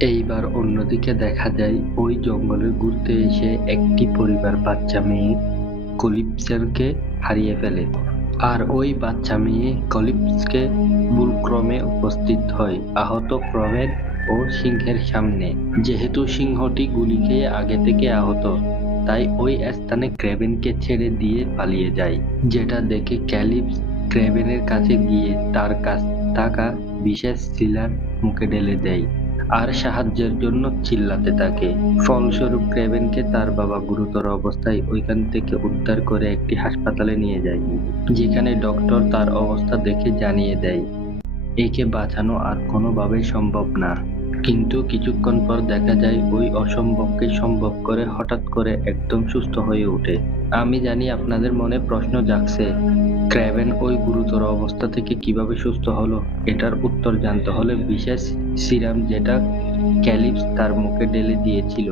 এইবার অন্যদিকে দেখা যায়, ওই জঙ্গলে ঘুরতে এসে একটি পরিবার বাচ্চা মেয়ে কলিপসেরকে হারিয়ে ফেলে। আর ওই বাচ্চা মেয়ে কলিপসকে ভুলক্রমে উপস্থিত হয়, আহত ক্রমের ও সিংহের সামনে। যেহেতু সিংহটি গুলি খেয়ে আগে থেকে আহত, তাই ওই স্থানে ক্রেভেনকে ছেড়ে দিয়ে পালিয়ে যায়, যেটা দেখে ক্যালিপস ক্রেভেনের কাছে গিয়ে তার কাছ থাকা বিশেষ শিলার মুখে ঢেলে দেয়। আর সাহায্যের জন্য চিল্লাতে থাকে। ফলস্বরূপ ক্রেভেনকে তার বাবা গুরুতর অবস্থায় ওইখান থেকে উদ্ধার করে একটি হাসপাতালে নিয়ে যায়, যেখানে ডক্টর তার অবস্থা দেখে জানিয়ে দেয়, একে বাঁচানো আর কোনোভাবেই সম্ভব না। কিন্তু কিছুক্ষণ পর দেখা যায় ওই অসম্ভবকে সম্ভব করে হঠাৎ করে একদম সুস্থ হয়ে ওঠে। আমি জানি আপনাদের মনে প্রশ্ন জাগছে ক্র্যাভেন ওই গুরুতর অবস্থা থেকে কীভাবে সুস্থ হলো? এটার উত্তর জানতে হলে বিশেষ সিরাম যেটা ক্যালিপস তার মুখে ঢেলে দিয়েছিল।